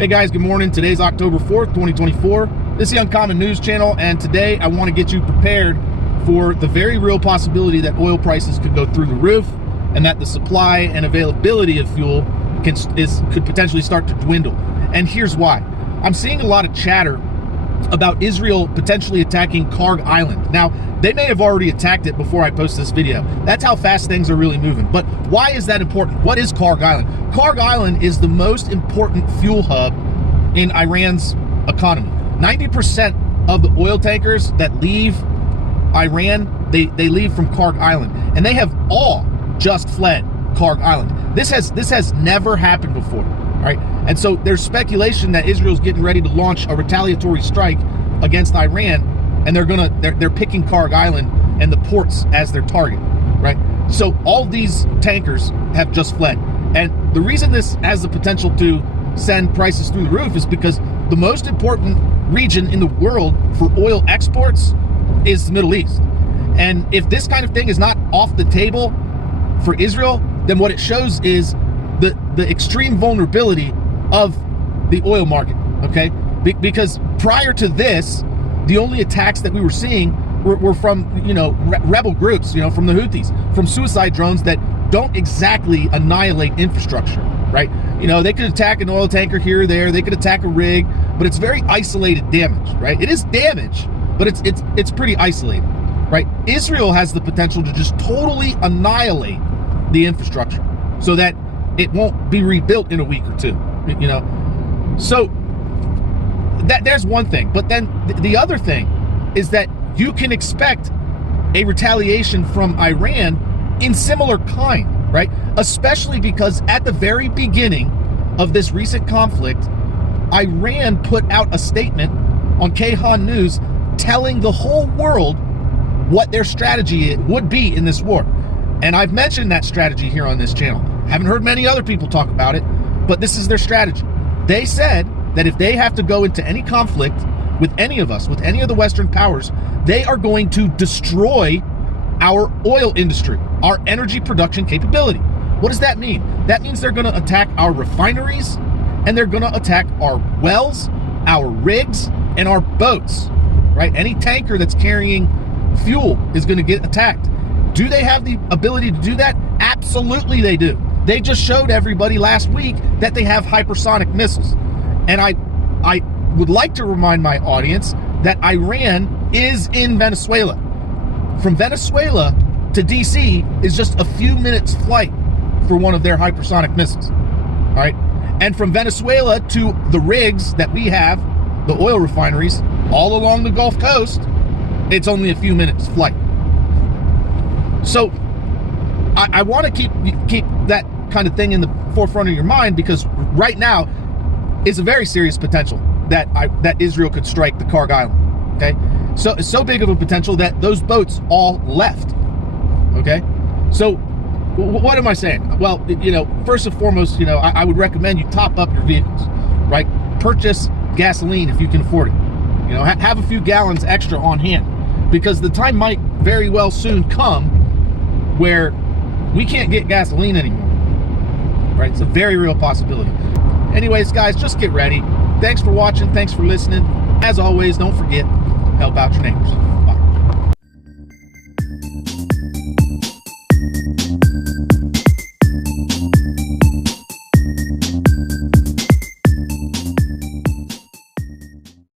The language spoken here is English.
Hey guys, good morning. Today's October 4th, 2024. This is the Uncommon News Channel, and today I want to get you prepared for the very real possibility that oil prices could go through the roof and that the supply and availability of fuel could potentially start to dwindle. And here's why. I'm seeing a lot of chatter about Israel potentially attacking Karg Island. Now, they may have already attacked it before I post this video. That's how fast things are really moving. But why is that important? What is Karg Island? Karg Island is the most important fuel hub in Iran's economy. 90% of the oil tankers that leave Iran, they leave from Karg Island. And they have all just fled Karg Island. This has never happened before. Right? And so there's speculation that Israel's getting ready to launch a retaliatory strike against Iran, and they're picking Karg Island and the ports as their target, right? So all these tankers have just fled. And the reason this has the potential to send prices through the roof is because the most important region in the world for oil exports is the Middle East. And if this kind of thing is not off the table for Israel, then what it shows is the extreme vulnerability of the oil market, okay? Because prior to this, the only attacks that we were seeing were from, rebel groups, from the Houthis, from suicide drones that don't exactly annihilate infrastructure, right? They could attack an oil tanker here or there, they could attack a rig, but it's very isolated damage, right? It is damage, but it's pretty isolated, right? Israel has the potential to just totally annihilate the infrastructure so that it won't be rebuilt in a week or two, So there's one thing. But then the other thing is that you can expect a retaliation from Iran in similar kind, right? Especially because at the very beginning of this recent conflict, Iran put out a statement on Kayhan News telling the whole world what their strategy would be in this war. And I've mentioned that strategy here on this channel. Haven't heard many other people talk about it, but this is their strategy. They said that if they have to go into any conflict with any of us, with any of the Western powers, they are going to destroy our oil industry, our energy production capability. What does that mean? That means they're going to attack our refineries, and they're going to attack our wells, our rigs, and our boats, right? Any tanker that's carrying fuel is going to get attacked. Do they have the ability to do that? Absolutely they do. They just showed everybody last week that they have hypersonic missiles. And I would like to remind my audience that Iran is in Venezuela. From Venezuela to DC is just a few minutes flight for one of their hypersonic missiles. All right. And from Venezuela to the rigs that we have, the oil refineries, all along the Gulf Coast, it's only a few minutes flight. So I want to keep that kind of thing in the forefront of your mind, because right now is a very serious potential that Israel could strike the Karg Island. Okay, so it's so big of a potential that those boats all left. Okay, so what am I saying? Well, first and foremost, I would recommend you top up your vehicles, right? Purchase gasoline if you can afford it. Have a few gallons extra on hand, because the time might very well soon come where we can't get gasoline anymore, right? It's a very real possibility. Anyways, guys, just get ready. Thanks for watching. Thanks for listening. As always, don't forget, help out your neighbors.